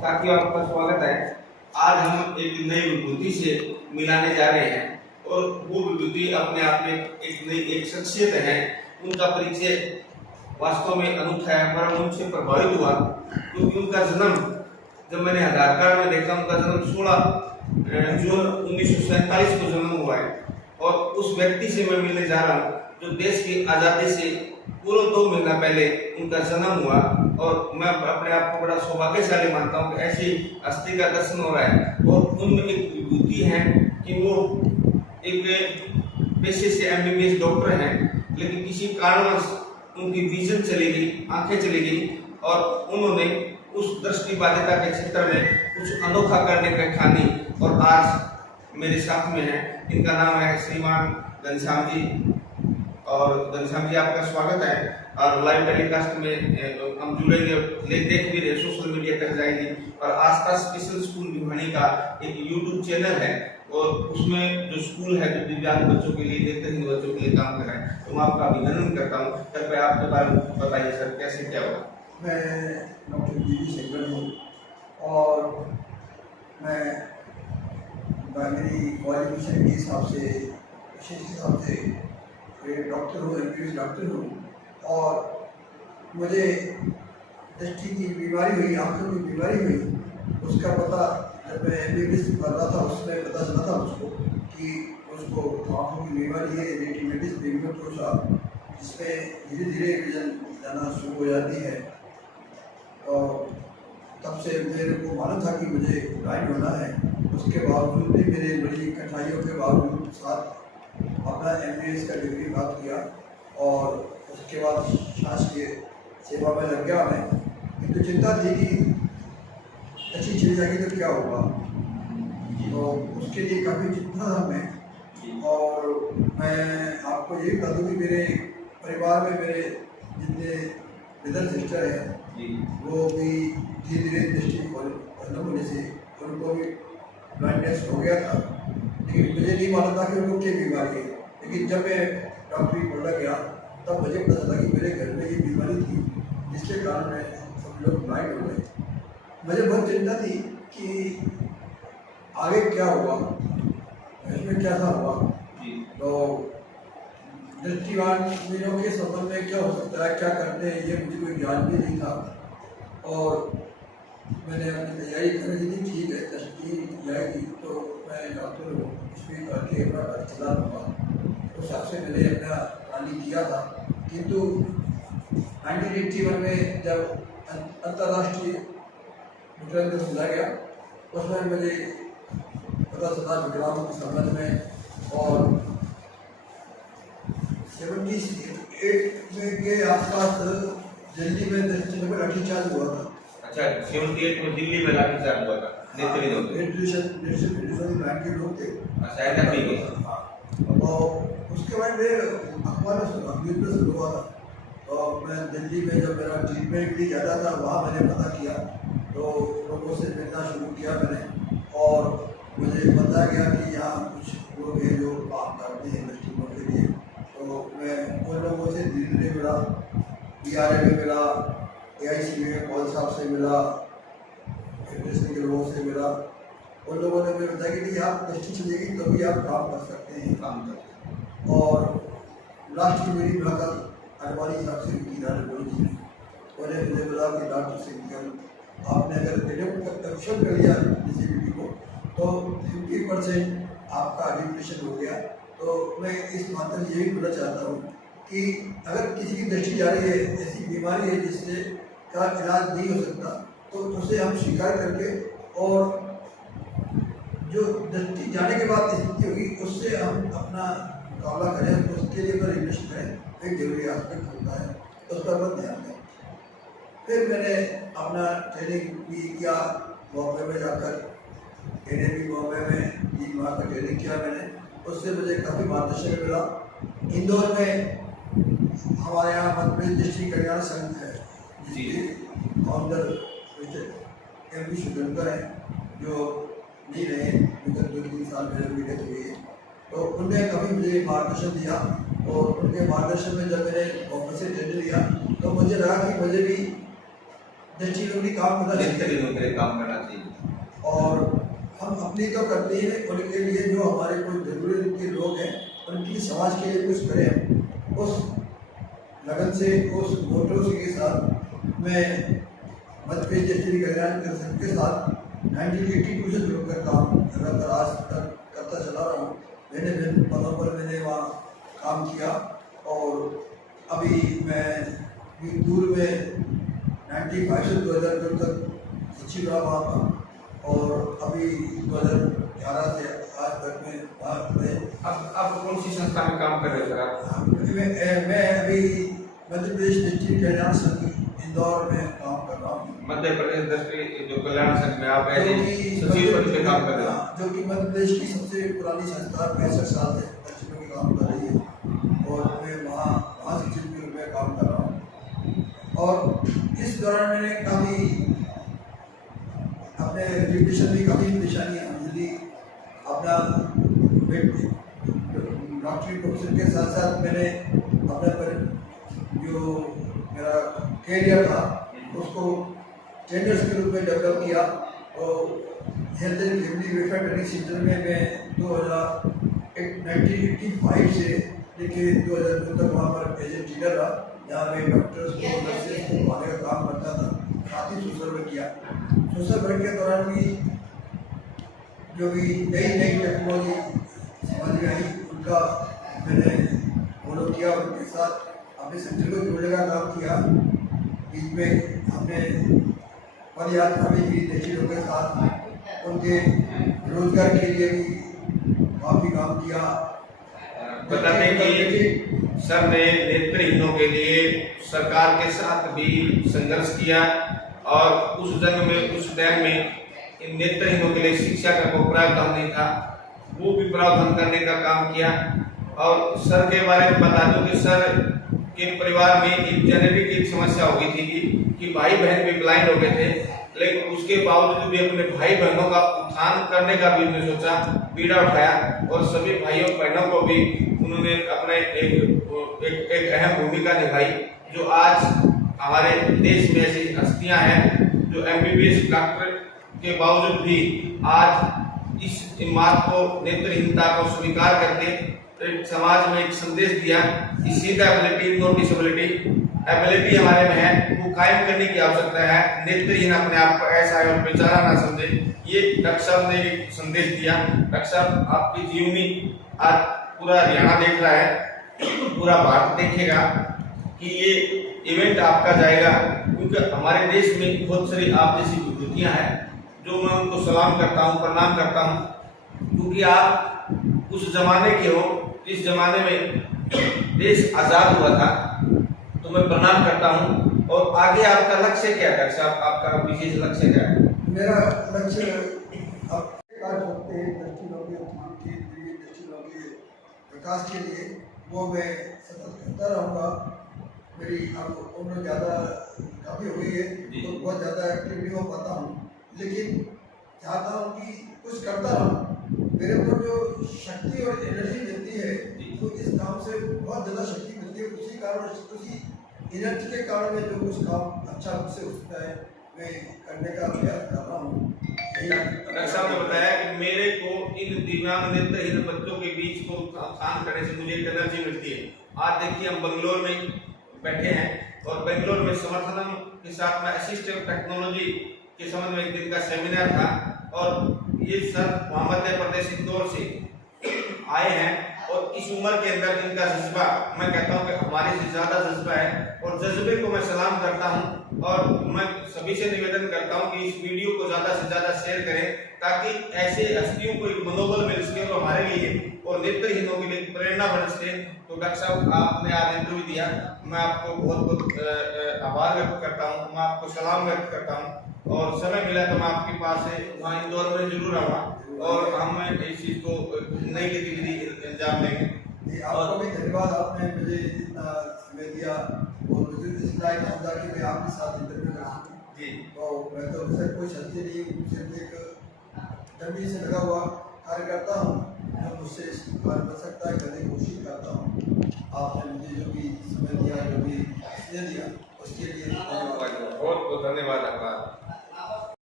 साथियों, आपका स्वागत है। आज हम एक नई विभूति से मिलाने जा रहे हैं और वो विभूति अपने आप में एक नई एक शख्सियत है। उनका परिचय वास्तव में अनूठा है, पर हम उनसे प्रभावित हुआ क्योंकि उनका जन्म जब मैंने आधार कार्ड में देखा, उनका जन्म 16 जून 1947 को जन्म हुआ है। और उस व्यक्ति से मैं मिलने जा रहा हूँ जो देश की आज़ादी से पूरे 2 महीना पहले उनका जन्म हुआ। और मैं अपने आप को बड़ा सौभाग्यशाली मानता हूँ कि ऐसी हस्ती का दर्शन हो रहा है। और उनमें एक विभूति है कि वो एक पेशे से MBBS डॉक्टर हैं, लेकिन किसी कारणवश उनकी विजन चली गई, आंखें चली गई और उन्होंने उस दृष्टिबाधिता के क्षेत्र में कुछ अनोखा करने का ठानी और आज मेरे साथ में है। इनका नाम है श्रीमान घनश्याम जी। और घनश्याम जी, आपका स्वागत है। और लाइव टेलीकास्ट में हम जुड़ेंगे, देख भी रहे, सोशल मीडिया तक जाएगी। और आस्था स्पेशल स्कूल भिवानी का एक YouTube चैनल है और उसमें जो स्कूल है जो दिव्यांग बच्चों के लिए, नेत्रहीन बच्चों के लिए काम कर रहा है, तो मैं आपका अभिनंदन करता हूँ। कृपया आपके बारे में बताइए सर, कैसे क्या हुआ? मैं डॉक्टर जीवी सेंगर हूँ और मैं मेरी क्वालिफिकेशन के हिसाब से, विशेष हिसाब से डॉक्टर हूँ, MBBS डॉक्टर हूँ। और मुझे दृष्टि की बीमारी हुई, आँखों की बीमारी हुई, उसका पता जब मैं MBBS कर रहा था उसमें पता चला था मुझको कि उसको आँखों की बीमारी है, रेटिनाइटिस पिगमेंटोसा, जिसमें धीरे धीरे विजन जाना शुरू हो जाती है। और तब से मेरे को मालूम था कि मुझे ब्लाइंड होना है। उसके बावजूद भी मेरे बड़ी कठिनाइयों के बावजूद साथ अपना MBBS का डिग्री प्राप्त किया और उसके बाद शासकीय सेवा में लग गया मैं। किंतु चिंता थी कि अच्छी चली जाएगी तो क्या होगा, तो उसके लिए काफ़ी चिंता था मैं। और मैं आपको यही बता दूँ कि मेरे परिवार में मेरे जितने ब्रदर सिस्टर हैं वो भी धीरे धीरे दृष्टि खत्म होने से उनको भी ब्लाइंडनेस हो गया था, लेकिन मुझे नहीं मालूम था कि उनको क्या बीमारी है। लेकिन जब मैं डॉक्टरी पढ़ने गया तब मुझे पता चला कि मेरे घर में ये बीमारी थी, जिसके कारण मैं सब लोग ब्लाइंड हो गए। मुझे बहुत चिंता थी कि आगे क्या हुआ, इसमें क्या था हुआ, तो दृष्टिवान के संबंध में क्या हो सकता है, क्या करते हैं, ये मुझे कोई ज्ञान भी नहीं था। और मैंने अपनी तैयारी कर रही थी, ठीक है टेस्ट जाएगी तो मैं डॉक्टर इसमें करके अपना घर चला लूँगा। उस हिसाब से मैंने अपना प्लानिंग किया था। किंतु 1981 में जब अंतर्राष्ट्रीय विकलांग दिवस मनाया गया, उसमें मुझे पता चला विकलांगों के संबंध में। और 78 में के आसपास दिल्ली में दृष्टि में लाठीचार्ज हुआ था। अच्छा, 78 में दिल्ली में लाठीचार्ज हुआ था, नेत्रहीन लोग थे। अच्छा, ऐसा भी हाँ, और उसके बाद मैं अखबार में सुना हुआ था। और मैं दिल्ली में जब मेरा ट्रीटमेंट भी ज़्यादा था, वहाँ मैंने पता किया तो लोगों से मिलना शुरू किया मैंने। और मुझे बताया गया कि यहाँ कुछ लोग हैं जो काम करते हैं दृष्टिकोण के लिए। तो मैं उन लोगों से धीरे धीरे मिला, BRA में मिला, AIC में कौल साहब से मिला, इंडस्ट्री के लोगों से मिला। उन लोगों ने मुझे बताया कि आप दृष्टि चलेगी तभी आप काम कर सकते हैं, काम करते। और लास्ट की मेरी मुलाकात अडवाणी साहब से की, बोली जी ने। उन्होंने मुझे बोला कि डॉक्टर सिंह, आपने अगर एक्शन कर लिया डिसेबिलिटी को तो 50% आपका डिप्रेशन हो गया। तो मैं इस माध्यम से यही बोलना चाहता हूँ कि अगर किसी की दृष्टि जा रही है, ऐसी बीमारी है जिससे का इलाज नहीं हो सकता, तो उसे हम स्वीकार करके और जो दृष्टि जाने के बाद स्थिति होगी उससे हम अपना मुकाबला करें, तो उसके लिए अगर इन्वेस्ट करें एक जरूरी आस्पेक्ट होता है, उस पर बहुत ध्यान दें। फिर मैंने अपना ट्रेनिंग भी किया बॉम्बे में जाकर, NAB बॉम्बे में 3 माह का ट्रेनिंग किया मैंने। उससे मुझे काफ़ी मार्गदर्शन मिला। इंदौर में हमारे यहाँ मध्य प्रदेश दृष्टि कल्याण संघ है, जिसके फाउंडर MV शुभंकर हैं, जो नहीं रहे, विगत 2-3 साल पहले उनकी डेथ हुई है। तो उनने कभी मुझे मार्गदर्शन दिया और उनके मार्गदर्शन में जब मैंने बॉम्बे से ट्रेनिंग लिया तो मुझे लगा कि मुझे भी दृष्टिहीन काम करना चाहिए नेत्रहीनों के लिए काम करना चाहिए। और हम अपनी तो करते ही हैं, उनके लिए जो हमारे कोई जरूरत के लोग हैं उनके लिए समाज के लिए कुछ करें, उस लगन से, उस मोटो के साथ मैं मध्य प्रदेश डिस्ट्रिक्ट कल्याण परिषद के साथ 1982 से जुड़कर काम लगातार आज तक करता चला रहा हूँ। मैंने विभिन्न पदों पर मैंने वहाँ काम किया और अभी मैं दूर में 95 से 2002 तक सचिव रहा वहाँ पर और अभी 2011 से आज तक में वहाँ में। अब कौन सी संस्था में काम कर रहे हो सर आप? मैं अभी मध्य प्रदेश डिस्ट्रिक्ट कल्याण संघ इंदौर में काम कर रहा हूँ। मध्य प्रदेश डिस्ट्रिक्ट जो कल्याण संघ में आप सचिव पद पे काम कर रहे हो, जो कि मध्य प्रदेश की सबसे पुरानी संस्था 65 साल से दक्षिण में काम कर रही है और मैं वहाँ सचिव के रूप में काम कर रहा हूँ। और इस दौरान मैंने काफ़ी अपने एजुकेशन में काफ़ी परेशानियाँ मिली। अपना डॉक्टरी प्रोफेसर के साथ साथ मैंने अपना जो मेरा कैरियर था उसको टेंडर्स के रूप में डेवलप किया और health and family welfare training centre में मैं 1985 से लेकर 2002 तक वहाँ पर एज ए टीचर रहा, जहाँ मैं डॉक्टर्स को नर्सेस को पढ़ाने का काम करता था। साथ ही सोशल वर्क किया। सोशल वर्क के दौरान भी जो भी नई टेक्नोलॉजी समझ में आई उनका मैंने फॉलो किया, उनके साथ अपने सेंटर को जोड़ने का काम किया। बीच में हमने पद यात्रा भी की देशियों के साथ, उनके रोजगार के लिए भी काफ़ी काम किया। बताते हैं कि सर ने नेत्रहीनों के लिए सरकार के साथ भी संघर्ष किया और उस जंग में, उस टाइम में इन नेत्रहीनों के लिए शिक्षा का कोई प्रावधान नहीं था, वो भी प्रावधान करने का काम किया। और सर के बारे में बता दूं कि सर के परिवार में एक जेनेटिक एक समस्या हो गई थी कि भाई बहन भी ब्लाइंड हो गए थे, लेकिन उसके बावजूद भी अपने भाई बहनों का उत्थान करने का भी उन्होंने सोचा, बीड़ा उठाया और सभी भाइयों बहनों को भी उन्होंने अपने एक अहम भूमिका निभाई। जो आज हमारे देश में ऐसी हस्तियां हैं जो MBBS डॉक्टर के बावजूद भी आज इस बात को, नेत्रहीनता को स्वीकार करके समाज में एक संदेश दिया कि सीधेबिलिटी, नो डिसेबिलिटी, एबिलिटी हमारे में है, वो कायम करने की आवश्यकता है। नेत्रहीन अपने आप को ऐसा है और बेचारा ना समझे, ये डॉक्टर साहब ने एक संदेश दिया। डॉक्टर साहब आपकी जीवनी आज पूरा हरियाणा देख रहा है, पूरा भारत देखेगा कि ये इवेंट आपका जाएगा, क्योंकि हमारे देश में बहुत सारी आप जैसी विभूतियां हैं जो मैं उनको सलाम करता हूँ, प्रणाम करता हूँ, क्योंकि आप उस जमाने के हो जिस जमाने में देश आजाद हुआ था। तो मैं प्रणाम करता हूँ। और आगे आपका लक्ष्य क्या है डॉक्टर साहब, आपका विशेष लक्ष्य क्या है? मेरा लक्ष्य विकास के लिए वो मैं सतत करता रहूँगा। मेरी अब उम्र ज़्यादा काफ़ी हुई है तो बहुत ज़्यादा एक्टिव नहीं हो पाता हूँ, लेकिन चाहता हूँ कि कुछ करता रहूँ। मेरे को जो शक्ति और एनर्जी मिलती है तो इस काम से बहुत ज़्यादा शक्ति मिलती है। उसी कारण, उसी एनर्जी के कारण मैं जो कुछ काम अच्छा मुझसे हो सकता है मैं करने का प्रयास कर रहा हूँ। डॉक्टर साहब ने बताया कि मेरे को इन दिव्यांग नेत्रहीन बच्चों के बीच को काम करने से मुझे एक एनर्जी मिलती है। आज देखिए हम बंगलोर में बैठे हैं और बेंगलोर में समर्थनम के साथ में असिस्टिव टेक्नोलॉजी के संबंध में एक दिन का सेमिनार था और ये सर मध्य प्रदेश इंदौर से आए हैं और इस उम्र के अंदर इनका जज्बा, मैं कहता हूं कि हमारे से ज्यादा जज्बा है और जज्बे को मैं सलाम करता हूं। और मैं सभी से निवेदन करता हूं कि इस वीडियो को ज्यादा से ज्यादा शेयर करें ताकि ऐसे हस्तियों को एक मनोबल मिल सके और हमारे लिए और नेत्रहीनों के लिए प्रेरणा बन सके। तो डॉक्टर साहब आपने आज इंटरव्यू दिया, मैं आपको बहुत बहुत आभार व्यक्त करता हूँ, मैं आपको सलाम व्यक्त करता हूँ और समय मिला तो मैं आपके पास से वहाँ इंदौर में जरूर आऊँगा और हम इस चीज़ को नई गतिविधि अंजाम देंगे। आपको भी धन्यवाद, आपने मुझे इतना समय दिया और मुझे इस लायक समझा कि मैं आपके साथ इंटरव्यू कर सकूँ। जी, तो मैं तो वैसे कोई शक्ति नहीं, सिर्फ एक जमीन से लगा हुआ कार्य करता हूँ, मैं मुझसे इस कार्य बन सकता है करने की कोशिश करता हूँ। आपने मुझे जो भी समय दिया, जो भी दिया